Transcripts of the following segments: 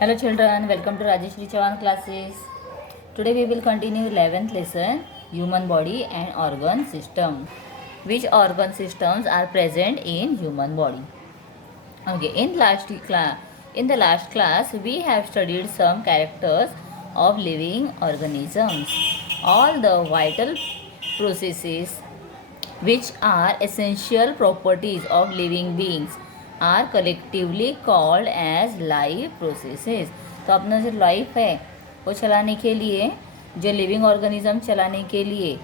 Hello children, welcome to Rajeshri Chavan classes. Today we will continue 11th lesson, human body and organ system. Which organ systems are present in human body? Okay, in the last class we have studied some characters of living organisms. All the vital processes which are essential properties of living beings are collectively called as life processes. तो अपना जो life है वो चलाने के लिए, जो living organism चलाने के लिए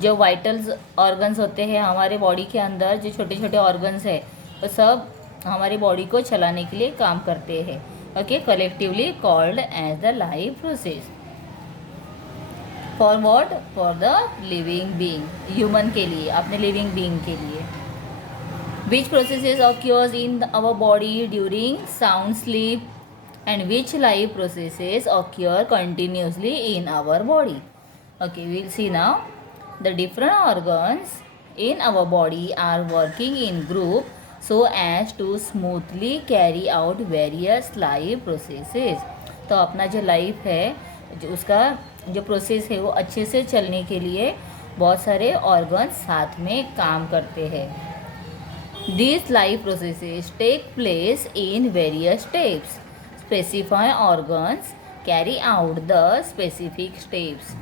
जो वाइटल्स ऑर्गन्स होते हैं हमारे बॉडी के अंदर, जो छोटे छोटे ऑर्गन्स है वो सब हमारी बॉडी को चलाने के लिए काम करते हैं. Okay, collectively called as the life process. For what? For the living being, human के लिए, अपने लिविंग बीइंग के लिए. Which processes occurs in our body during sound sleep and which life processes occur continuously in our body. Okay, will see now. The different organs in our body are working in group so as to smoothly carry out various life processes. तो अपना जो life है, जो उसका जो process है वो अच्छे से चलने के लिए बहुत सारे ऑर्गन्स साथ में काम करते हैं. These life processes take place in various steps. Specified organs carry out the specific steps.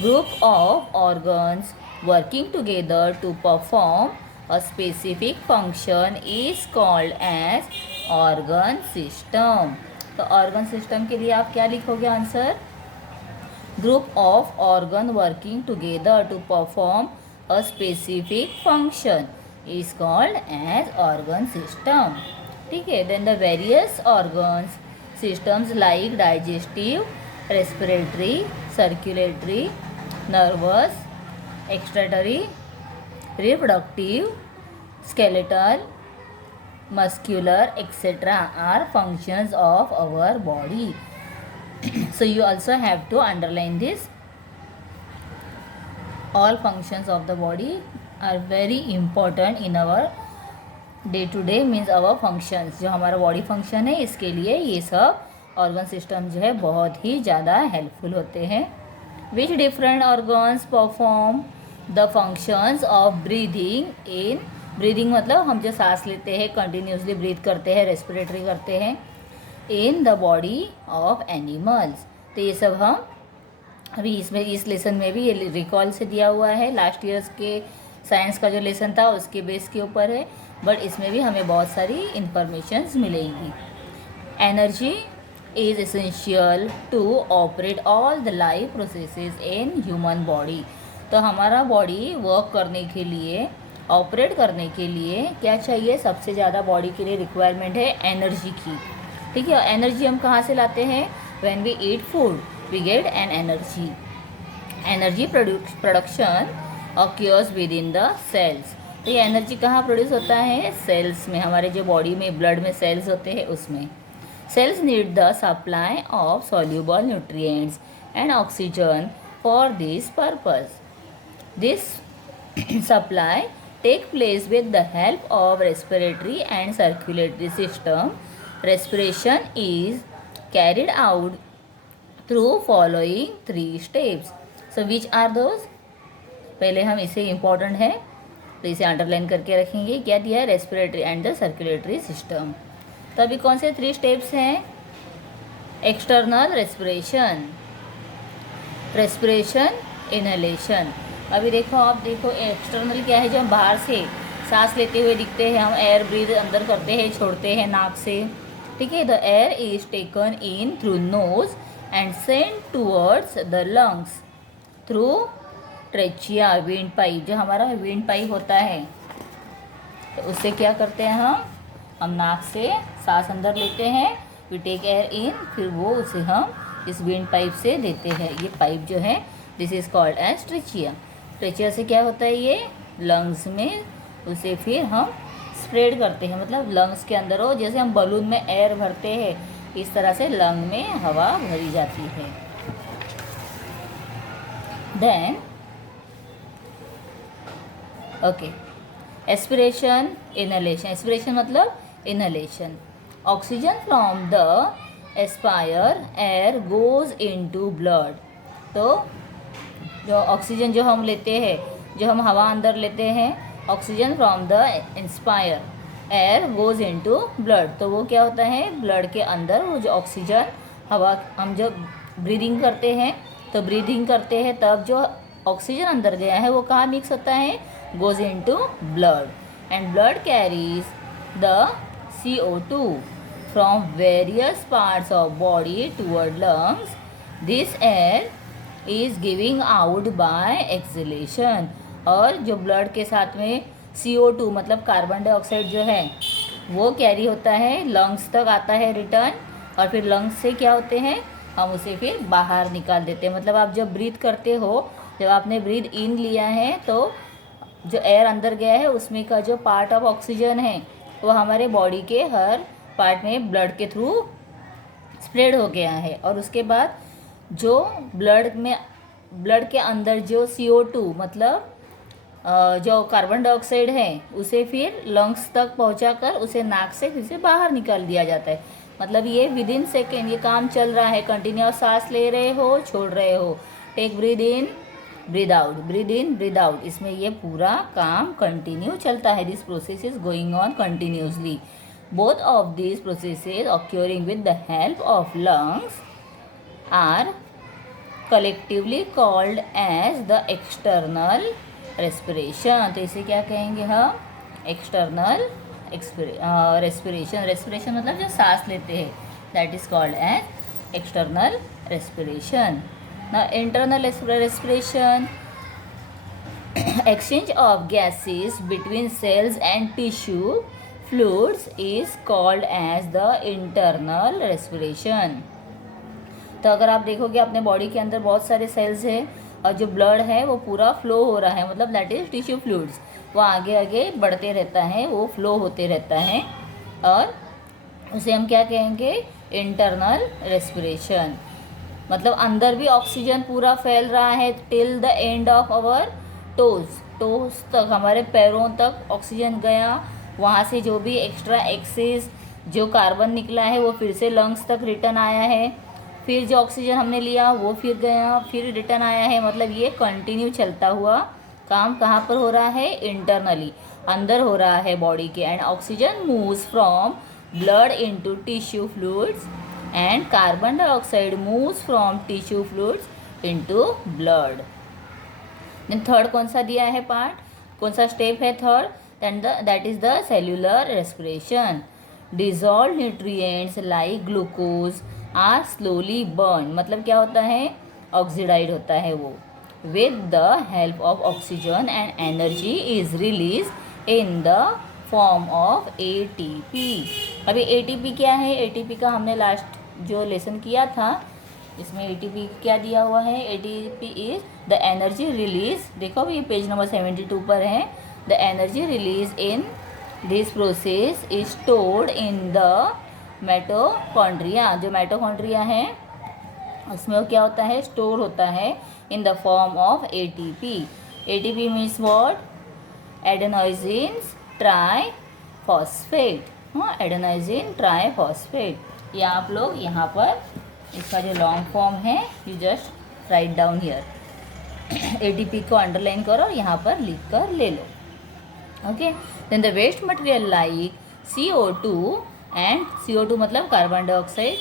Group of organs working together to perform a specific function is called as organ system. तो organ system के लिए आप क्या लिखोगे answer? Group of organ working together to perform a specific function is called as organ system. ठीक है. Then the various organs systems like digestive, respiratory, circulatory, nervous, excretory, reproductive, skeletal, muscular, etc. are functions of our body. So you also have to underline this. All functions of the body are very important in our day to day, means our functions. जो हमारा body function है इसके लिए ये सब organ system जो है बहुत ही ज़्यादा हेल्पफुल होते हैं. Which different organs perform the functions of breathing in. Breathing मतलब हम जो सांस लेते हैं, कंटिन्यूसली ब्रीथ करते हैं, रेस्पिरेटरी करते हैं, in the body of animals. तो ये सब हम अभी इसमें इस लेसन में भी ये रिकॉल से दिया हुआ है. लास्ट ईयर्स के साइंस का जो लेसन था उसके बेस के ऊपर है, बट इसमें भी हमें बहुत सारी इंफॉर्मेशंस मिलेंगी. Energy is essential to operate all the life processes in human body. तो हमारा बॉडी वर्क करने के लिए, ऑपरेट करने के लिए क्या चाहिए? सबसे ज़्यादा बॉडी के लिए रिक्वायरमेंट है एनर्जी की. ठीक है. एनर्जी हम कहाँ से लाते हैं? When we eat food we get an energy. Energy production occurs with in the cells. तो ये एनर्जी कहाँ प्रोड्यूस होता है? सेल्स में. हमारे जो बॉडी में ब्लड में सेल्स होते हैं उसमें. Cells need the supply of soluble nutrients and oxygen for this purpose. This supply take place with the help of respiratory and circulatory system. Respiration is carried out through following 3 steps. So which are those? पहले हम इसे important है तो इसे underline करके रखेंगे. क्या दिया है? Respiratory and the circulatory system. तो अभी कौन से 3 स्टेप्स हैं? External respiration, respiration, inhalation. अभी देखो, आप देखो एक्सटर्नल क्या है? जो हम बाहर से सांस लेते हुए दिखते हैं, हम एयर ब्रीथ अंदर करते हैं, छोड़ते हैं नाक से. ठीक है. The air is taken in through nose and send towards the lungs through trachea, wind pipe. जो हमारा विंड पाइप होता है तो उससे क्या करते हैं? हम नाक से सांस अंदर लेते हैं, वी टेक एयर इन, फिर वो उसे हम इस विंड पाइप से देते हैं. ये पाइप जो है this is called as trachea. Trachea से क्या होता है? ये लंग्स में उसे फिर हम स्प्रेड करते हैं, मतलब लंग्स के अंदर हो, जैसे हम बलून में एयर भरते हैं इस तरह से लंग में हवा भरी जाती है. Then okay, aspiration, inhalation. Aspiration मतलब inhalation. Oxygen from the aspire air goes into blood. तो जो ऑक्सीजन जो हम लेते हैं, जो हम हवा अंदर लेते हैं, oxygen from the inspire air goes into blood, तो वो क्या होता है, ब्लड के अंदर वो जो ऑक्सीजन हवा हम जब ब्रीदिंग करते हैं, तो ब्रीदिंग करते हैं तब जो ऑक्सीजन अंदर गया है वो कहाँ मिक्स होता है, goes into blood, and blood carries the CO2 from various parts of body toward lungs. This air is giving out by exhalation। और जो ब्लड के साथ में CO2 मतलब कार्बन डाइऑक्साइड जो है वो कैरी होता है, लंग्स तक आता है रिटर्न, और फिर लंग्स से क्या होते हैं, हम उसे फिर बाहर निकाल देते हैं। मतलब आप जब ब्रीथ करते हो, जब आपने ब्रीथ इन लिया है तो जो एयर अंदर गया है उसमें का जो पार्ट ऑफ ऑक्सीजन है वो हमारे बॉडी के हर पार्ट में ब्लड के थ्रू स्प्रेड हो गया है, और उसके बाद जो ब्लड के अंदर जो CO2 मतलब जो कार्बन डाइऑक्साइड है उसे फिर लंग्स तक पहुंचाकर उसे नाक से फिर से बाहर निकाल दिया जाता है। मतलब ये विद इन सेकेंड ये काम चल रहा है, कंटिन्यूअस सांस ले रहे हो, छोड़ रहे हो, take breath in breathe out, breathe in breathe out, इसमें ये पूरा काम कंटिन्यू चलता है। This process is going on continuously. Both of this processes occurring with the help of lungs are collectively called as the external respiration. तो इसे क्या कहेंगे हम, एक्सटर्नल रेस्पिरेशन। रेस्पिरेशन मतलब जो सांस लेते हैं, that is called as external respiration. Now internal respiration, exchange of gases between cells and tissue fluids is called as the internal respiration। तो अगर आप देखोगे अपने बॉडी के अंदर बहुत सारे सेल्स हैं और जो ब्लड है वो पूरा फ्लो हो रहा है, मतलब दैट इज टिश्यू फ्लूइड्स, वो आगे आगे बढ़ते रहता है, वो फ्लो होते रहता है, और उसे हम क्या कहेंगे, इंटरनल रेस्पिरेशन। मतलब अंदर भी ऑक्सीजन पूरा फैल रहा है till the end of our toes तक, हमारे पैरों तक ऑक्सीजन गया, वहाँ से जो भी एक्स्ट्रा एक्सेस जो कार्बन निकला है वो फिर से लंग्स तक रिटर्न आया है, फिर जो ऑक्सीजन हमने लिया वो फिर गया, फिर रिटर्न आया है। मतलब ये कंटिन्यू चलता हुआ काम कहाँ पर हो रहा है, इंटरनली अंदर हो रहा है बॉडी के। And oxygen moves from blood into tissue fluids and carbon dioxide moves from tissue fluids into blood। then third कौन सा दिया है पार्ट, कौन सा स्टेप है third, that is the cellular respiration। dissolved nutrients like glucose are slowly burned, मतलब क्या होता है, ऑक्सीडाइड होता है वो, with the help of oxygen and energy is released in the form of ATP। अभी ATP क्या है, ATP का हमने लास्ट जो लेसन किया था इसमें ATP क्या दिया हुआ है, ATP is the energy release, देखो ये पेज नंबर 72 पर है, the energy release in this process is stored in the mitochondria. जो माइटोकॉन्ड्रिया है उसमें वो क्या होता है, स्टोर होता है in the form of ATP। ATP means what, adenosine triphosphate, हाँ एडेनोसिन ट्राइफॉस्फेट। ये आप लोग यहाँ पर इसका जो लॉन्ग फॉर्म है you just write down here, ATP को अंडरलाइन करो, यहाँ पर लिख कर ले लो, okay. Then the waste material like CO2 and CO2 मतलब carbon dioxide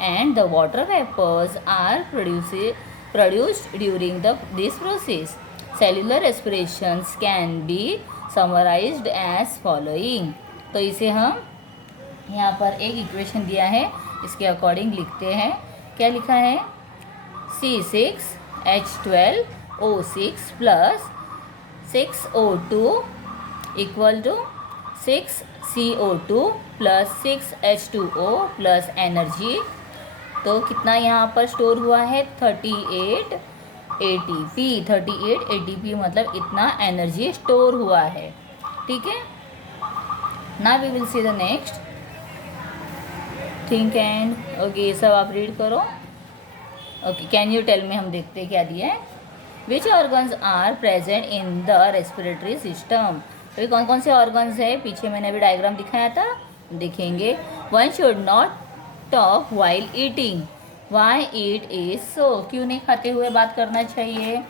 and the water vapours are produced during this process. Cellular respirations can be summarised as following. तो इसे हम यहाँ पर एक इक्वेशन दिया है, इसके अकॉर्डिंग लिखते हैं। क्या लिखा है, C6H12O6 plus 6O2 equal to 6CO2 plus 6H2O plus energy. तो कितना यहाँ पर स्टोर हुआ है, 38 ATP। 38 ATP मतलब इतना एनर्जी स्टोर हुआ है, ठीक है। Now we will see the next thing and, okay ये सब आप रीड करो, ओके। कैन यू टेल में हम देखते क्या दिया है, which organs are present in the respiratory system. तो कौन कौन से ऑर्गन्स है, पीछे मैंने अभी डायग्राम दिखाया था, देखेंगे। One should not talk while eating, why it is so, क्यों नहीं खाते हुए बात करना चाहिए?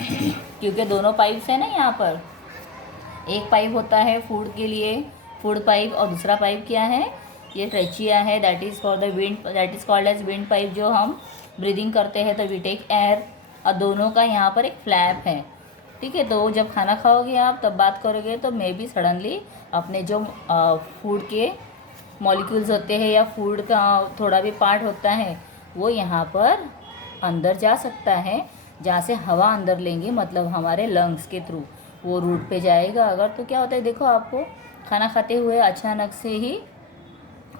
क्योंकि दोनों पाइप्स हैं ना यहाँ पर, एक पाइप होता है फूड के लिए, फूड पाइप, और दूसरा पाइप क्या है, ये ट्रेचिया है, that is for the wind, that is called as wind pipe, जो हम ब्रीदिंग करते हैं तो वी टेक एयर, और दोनों का यहाँ पर एक फ्लैप है, ठीक है। तो जब खाना खाओगे आप तब बात करोगे तो मे बी सडनली अपने जो फूड के मॉलिक्यूल्स होते हैं या फूड का थोड़ा भी पार्ट होता है वो यहाँ पर अंदर जा सकता है, जहाँ से हवा अंदर लेंगे, मतलब हमारे लंग्स के थ्रू वो रूट पे जाएगा अगर, तो क्या होता है देखो, आपको खाना खाते हुए अचानक से ही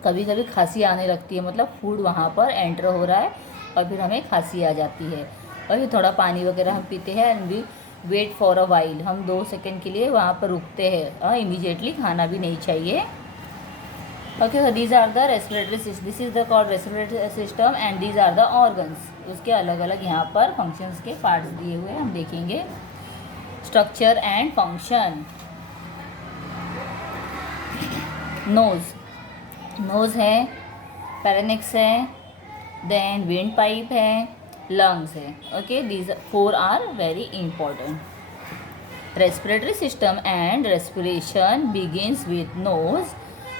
कभी कभी खांसी आने लगती है, मतलब फूड वहाँ पर एंटर हो रहा है और फिर हमें खांसी आ जाती है, और फिर थोड़ा पानी वगैरह हम पीते हैं and we wait for a while, हम 2 सेकेंड के लिए वहाँ पर रुकते हैं, इमीडिएटली खाना भी नहीं चाहिए। Okay, so these are the respiratory system, this is the called respiratory system and these are the organs, उसके अलग अलग यहाँ पर फंक्शंस के पार्ट्स दिए हुए हम देखेंगे। Structure and function, nose, nose है, पैरानिक्स है, देन विंड पाइप है, लंग्स है। Okay, these 4 are very important. Respiratory system and respiration begins with nose,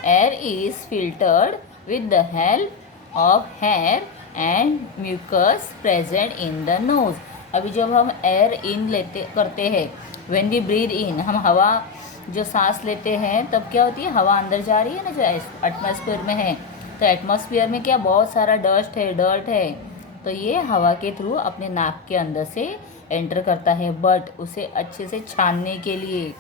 air is filtered with the help of hair and mucus present in the nose। अभी जब हम air in लेते करते हैं, when we breathe in, हम हवा जो सांस लेते हैं तब क्या होती है, हवा अंदर जा रही है ना, जो एटमॉस्फेयर में है, तो एटमॉस्फेयर में क्या बहुत सारा डस्ट है, डर्ट है, तो ये हवा के थ्रू अपने नाक के अंदर से एंटर करता है, बट उसे अच्छे से छानने के लिए,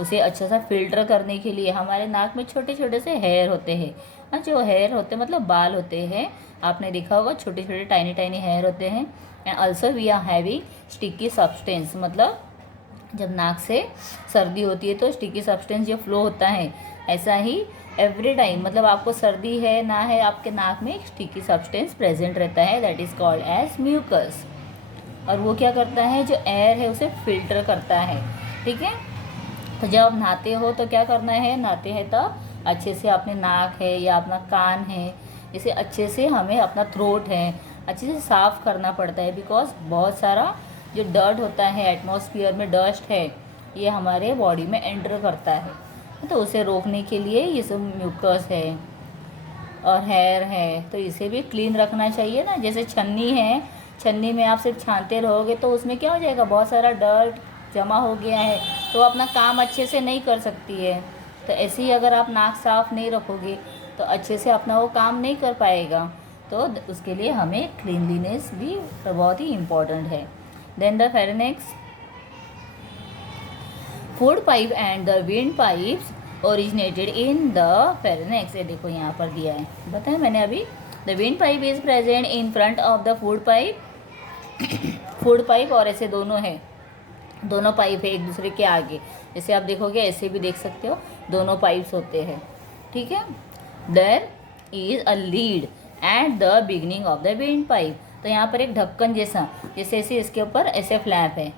उसे अच्छा सा फिल्टर करने के लिए हमारे नाक में छोटे छोटे से हेयर होते हैं, हाँ, जो हेयर होते हैं मतलब बाल होते हैं, आपने देखा होगा छोटे छोटे टाइनी टाइनी हेयर होते हैं। And also we are having sticky substance, मतलब जब नाक से सर्दी होती है तो स्टिकी सब्सटेंस जो फ्लो होता है, ऐसा ही एवरी टाइम, मतलब आपको सर्दी है ना है, आपके नाक में एक स्टिकी सब्सटेंस प्रेजेंट रहता है, that is called as mucus, और वो क्या करता है, जो एयर है उसे फिल्टर करता है, ठीक है। तो जब आप नहाते हो तो क्या करना है, नहाते हैं तो अच्छे से अपने नाक है या अपना कान है, इसे अच्छे से हमें अपना थ्रोट है अच्छे से साफ़ करना पड़ता है, बिकॉज बहुत सारा जो डर्ट होता है एटमॉस्फेयर में, डस्ट है, ये हमारे बॉडी में एंटर करता है, तो उसे रोकने के लिए ये सब म्यूकस है और हेयर है, तो इसे भी क्लीन रखना चाहिए ना। जैसे छन्नी है, छन्नी में आप सिर्फ छानते रहोगे तो उसमें क्या हो जाएगा, बहुत सारा डर्ट जमा हो गया है, तो अपना काम अच्छे से नहीं कर सकती है। तो ऐसे ही अगर आप नाक साफ़ नहीं रखोगे तो अच्छे से अपना वो काम नहीं कर पाएगा, तो उसके लिए हमें क्लीनलीनेस भी बहुत ही इम्पॉर्टेंट है। Then the pharynx, food pipe and the wind pipes originated in the pharynx, ये देखो यहाँ पर दिया है, बताया मैंने अभी। The wind pipe is present in front of the food pipe, food pipe और ऐसे दोनों है, दोनों पाइप है एक दूसरे के आगे, जैसे आप देखोगे ऐसे भी देख सकते हो, दोनों पाइप्स होते हैं, ठीक है। There is a lid at the beginning of the wind pipe, तो यहाँ पर एक ढक्कन जैसा, जैसे ऐसे इसके ऊपर ऐसे फ्लैप है,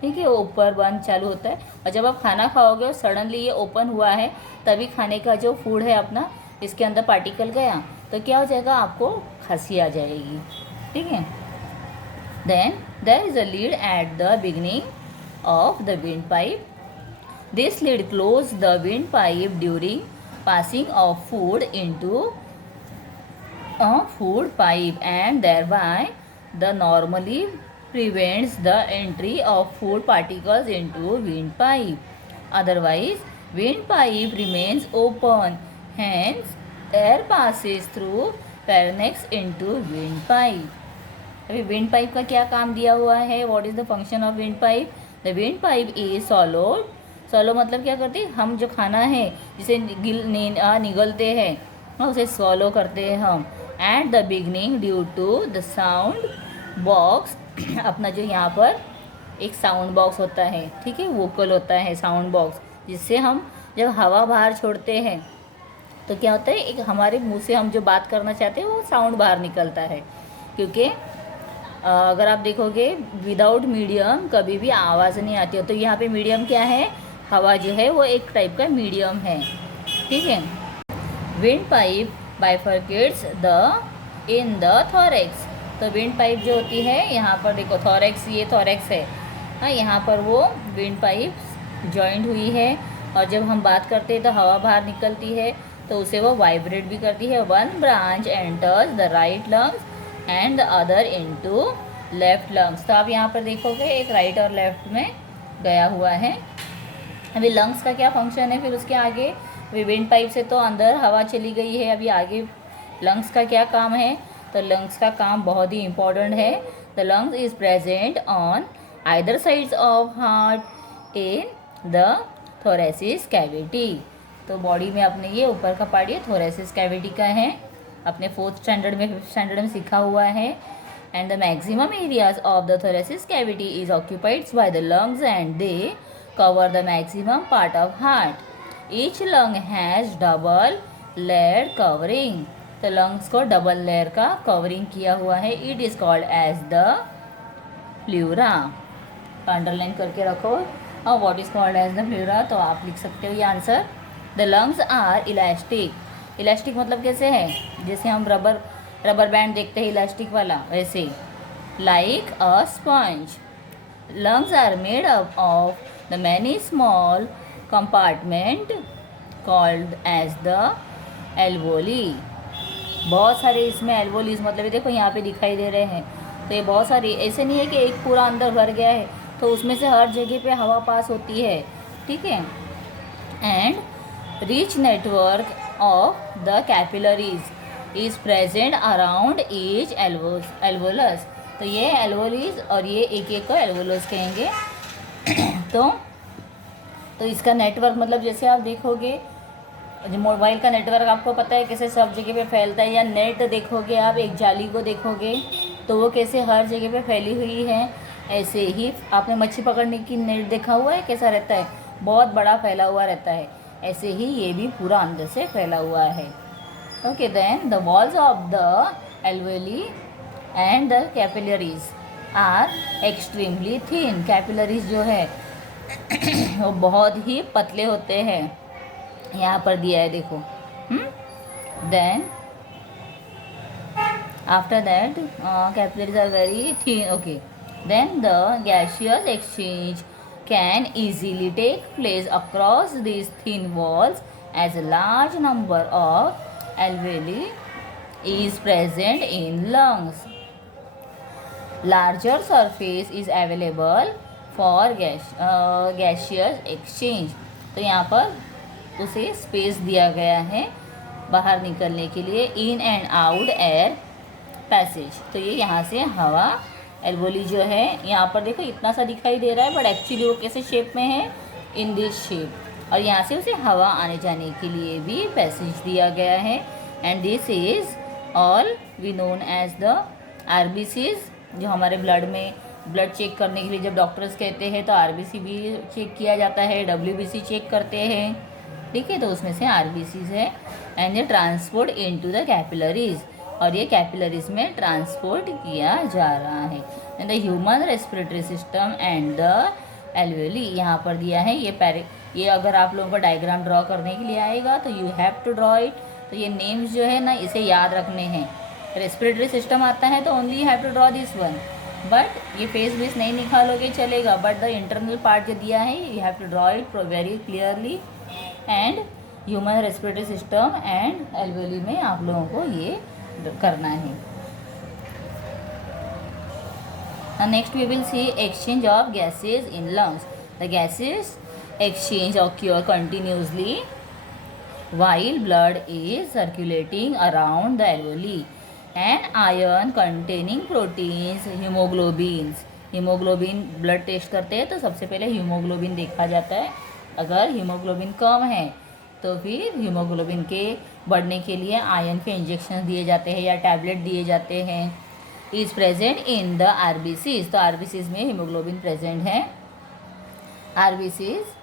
ठीक है, वो ऊपर बंद चालू होता है, और जब आप खाना खाओगे और सडनली ये ओपन हुआ है, तभी खाने का जो फूड है अपना इसके अंदर पार्टिकल गया तो क्या हो जाएगा, आपको खांसी आ जाएगी, ठीक है। Then there is a lid at the beginning of the windpipe. This lid closes the windpipe during passing of food into a food pipe, and thereby the normally prevents the entry of food particles into windpipe. Otherwise, windpipe remains open. Hence, air passes through pharynx into windpipe. अभी wind pipe का क्या काम दिया हुआ है, what is the function of wind pipe? The wind pipe is swallowed, सॉलो मतलब क्या करते हैं, हम जो खाना है जिसे निगलते हैं, हाँ, उसे सॉलो करते हैं हम। At the beginning due to the sound box, अपना जो यहाँ पर एक साउंड बॉक्स होता है, ठीक है, वोकल होता है साउंड बॉक्स, जिससे हम जब हवा बाहर छोड़ते हैं तो क्या होता है, एक हमारे मुंह से हम जो बात करना चाहते हैं वो साउंड बाहर निकलता है, क्योंकि अगर आप देखोगे विदाउट मीडियम कभी भी आवाज़ नहीं आती हो, तो यहाँ पे मीडियम क्या है, हवा जो है वो एक टाइप का मीडियम है, ठीक है। Wind pipe bifurcates the in the thorax. तो विंड पाइप जो होती है, यहाँ पर देखो थोरेक्स, ये थोरेक्स है, हाँ, यहाँ पर वो विंड पाइप जॉइंट हुई है। और जब हम बात करते हैं तो हवा बाहर निकलती है तो उसे वो वाइब्रेट भी करती है। One branch enters the right lungs and the other into left lungs. तो आप यहाँ पर देखोगे एक राइट और लेफ्ट में गया हुआ है। अभी लंग्स का क्या फंक्शन है, फिर उसके आगे विंड पाइप से तो अंदर हवा चली गई है, अभी आगे लंग्स का क्या काम है। तो लंग्स का काम बहुत ही इम्पोर्टेंट है। The lungs is present on either sides of heart in the thoracic cavity. तो बॉडी में अपने ये ऊपर का पार्ट ये थोरेसिस कैविटी का है, अपने 4th स्टैंडर्ड में 5th स्टैंडर्ड में सीखा हुआ है। And the maximum areas of the thoracic cavity is occupied by the lungs and they cover the maximum part of heart. Each lung has double layered covering. तो lungs को double layer का covering किया हुआ है। It is called as the pleura. Underline करके रखो। और what is called as the pleura, तो आप लिख सकते हो ये answer. The lungs are elastic. Elastic मतलब कैसे है, जैसे हम रबर बैंड देखते हैं इलास्टिक वाला, वैसे like a sponge. Lungs are made up of the many small compartment called as the alveoli. बहुत सारे इसमें alveolis, मतलब ये देखो यहाँ पे दिखाई दे रहे हैं। तो ये बहुत सारी, ऐसे नहीं है कि एक पूरा अंदर भर गया है, तो उसमें से हर जगह पे हवा पास होती है, ठीक है। And rich network of the capillaries is present around each alveolus. तो ये एल्वोलीज और ये एक एक को एल्वोलस कहेंगे। तो इसका नेटवर्क मतलब जैसे आप देखोगे जो मोबाइल का नेटवर्क आपको पता है कैसे सब जगह पे फैलता है, या नेट देखोगे आप, एक जाली को देखोगे तो वो कैसे हर जगह पे फैली हुई है। ऐसे ही आपने मच्छी पकड़ने की नेट देखा हुआ है, कैसा रहता है, बहुत बड़ा फैला हुआ रहता है। ऐसे ही ये भी पूरा अंदर से फैला हुआ है। Okay, then the walls of the alveoli and the capillaries are extremely thin. Capillaries जो है वो बहुत ही पतले होते हैं, यहाँ पर दिया है देखो। Then after that capillaries are very thin. Okay, then the gaseous exchange can easily take place across these thin walls as a large number of alveoli is present in lungs. Larger surface is available for gaseous exchange. तो यहाँ पर उसे space दिया गया है बाहर निकलने के लिए। In and out air passage, तो ये यहाँ से हवा, एल्वोली जो है यहाँ पर देखो इतना सा दिखाई दे रहा है, बट एक्चुअली वो कैसे शेप में है, इन दिस शेप। और यहाँ से उसे हवा आने जाने के लिए भी पैसेज दिया गया है। And this is all we known as the RBCs, जो हमारे ब्लड में ब्लड चेक करने के लिए जब डॉक्टर्स कहते हैं तो आरबीसी भी चेक किया जाता है, डब्ल्यूबीसी चेक करते हैं, ठीक है। तो उसमें से आरबीसीज है। एंड ये ट्रांसपोर्ट इनटू द कैपिलरीज, और ये कैपिलरीज में ट्रांसपोर्ट किया जा रहा है। And the human respiratory system and the alveoli यहाँ पर दिया है। ये अगर आप लोगों को डायग्राम ड्रॉ करने के लिए आएगा तो you have to draw it. तो ये नेम्स जो है ना, इसे याद रखने हैं। रेस्पिरेटरी सिस्टम आता है तो only you have to draw this one, but ये फेस वेस नहीं निकालोगे चलेगा, बट द इंटरनल पार्ट जो दिया है you have to draw it very clearly. And human respiratory system and alveoli में आप लोगों को ये करना है। Next we will see exchange of gases in lungs. The gases exchange occur continuously while blood is circulating around the alveoli and iron containing proteins hemoglobins। Haemoglobin blood test करते हैं तो सबसे पहले हीमोग्लोबिन देखा जाता है। अगर हीमोग्लोबिन कम है तो फिर हीमोग्लोबिन के बढ़ने के लिए आयरन के इंजेक्शन दिए जाते हैं या टैबलेट दिए जाते हैं। Is present in the RBCs, तो आरबीसीज में हीमोग्लोबिन प्रेजेंट है। RBCs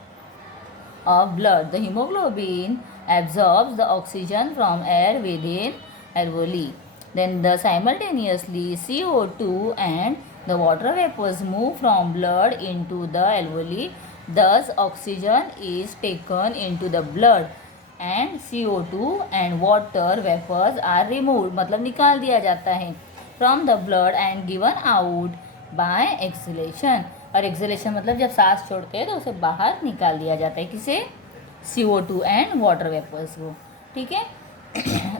of blood, the hemoglobin absorbs the oxygen from air within alveoli. Then the simultaneously CO2 and the water vapors move from blood into the alveoli. Thus oxygen is taken into the blood and CO2 and water vapours are removed, मतलब निकाल दिया जाता है from the blood and given out by exhalation. और exhalation मतलब जब सांस छोड़ते हैं तो उसे बाहर निकाल दिया जाता है, किसे? CO2 एंड वाटर वेपर्स को। ठीक है।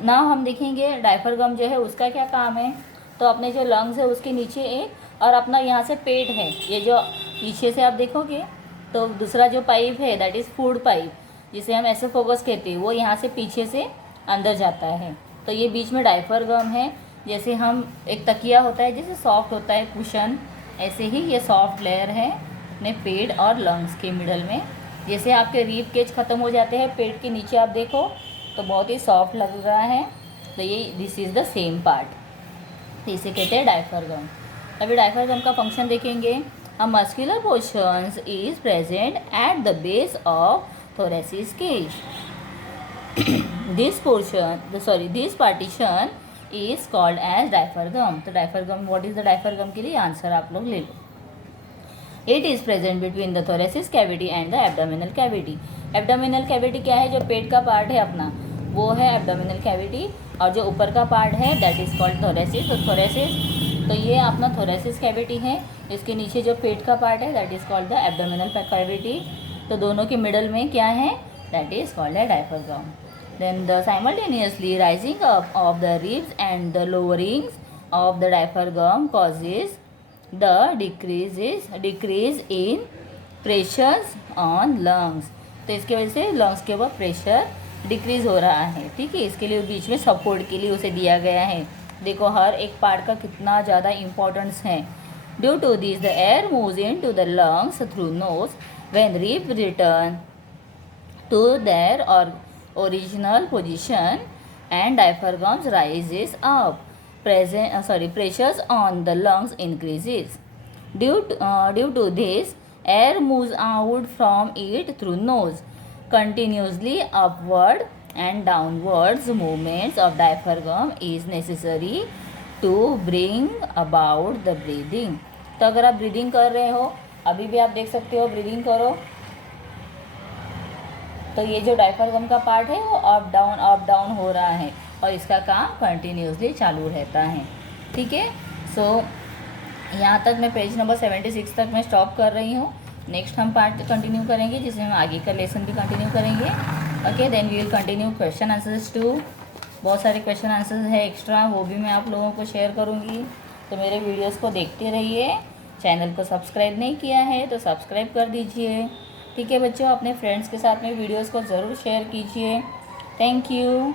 ना हम देखेंगे डायफ्राम जो है उसका क्या काम है। तो अपने जो लंग्स है उसके नीचे एक और अपना यहाँ से पेट है, ये जो पीछे से आप देखोगे तो दूसरा जो पाइप है दैट इज़ फूड पाइप, जिसे हम एसोफेगस कहते हैं, वो यहाँ से पीछे से अंदर जाता है। तो ये बीच में डायफ्राम है। जैसे हम एक तकिया होता है जैसे सॉफ्ट होता है कुशन, ऐसे ही ये सॉफ्ट लेयर है अपने पेट और लंग्स के मिडल में। जैसे आपके रीब केज ख़त्म हो जाते हैं पेट के नीचे, आप देखो तो बहुत ही सॉफ्ट लग रहा है। तो ये this is the same part, इसे कहते हैं डायफ्राम। अभी डायफ्राम का फंक्शन देखेंगे। A muscular portions is present at the base of thoracic cage. This partition is called as diaphragm. तो diaphragm, what is the diaphragm के लिए आंसर आप लोग ले लो। It is present between the thoracic cavity and the abdominal cavity. Abdominal cavity क्या है? जो पेट का पार्ट है अपना, वो है abdominal cavity, और जो ऊपर का पार्ट है that is called thoracic. तो thoracic, तो ये अपना thoracic cavity है, इसके नीचे जो पेट का पार्ट है that is called the abdominal cavity. तो दोनों के मिडल में क्या है? that is called a diaphragm. Then the simultaneously rising up of the ribs and the lowerings of the diaphragm causes the decrease in pressures on lungs. तो इसके वजह से लंग्स के ऊपर प्रेशर डिक्रीज हो रहा है। ठीक है, इसके लिए बीच में सपोर्ट के लिए उसे दिया गया है। देखो हर एक पार्ट का कितना ज़्यादा इम्पोर्टेंस है। Due to this the air moves into the lungs through nose when rib return to their original position and diaphragm rises up, pressures on the lungs increases. Due to this, air moves out from it through nose. Continuously upward and downwards movements of diaphragm is necessary to bring about the breathing. तो अगर आप breathing कर रहे हो, अभी भी आप देख सकते हो, ब्रीदिंग करो तो ये जो डायफ्राम का पार्ट है वो अप डाउन हो रहा है और इसका काम कंटिन्यूसली चालू रहता है। ठीक है, सो यहाँ तक मैं पेज नंबर 76 तक मैं स्टॉप कर रही हूँ। नेक्स्ट हम पार्ट कंटिन्यू करेंगे जिसमें हम आगे का लेसन भी कंटिन्यू करेंगे। Okay, then we will continue question answers too. बहुत सारे क्वेश्चन आंसर्स है एक्स्ट्रा, वो भी मैं आप लोगों को शेयर करूँगी। तो मेरे वीडियोज़ को देखते रहिए। चैनल को सब्सक्राइब नहीं किया है तो सब्सक्राइब कर दीजिए। ठीक है बच्चों, अपने फ्रेंड्स के साथ में वीडियोस को ज़रूर शेयर कीजिए। Thank you.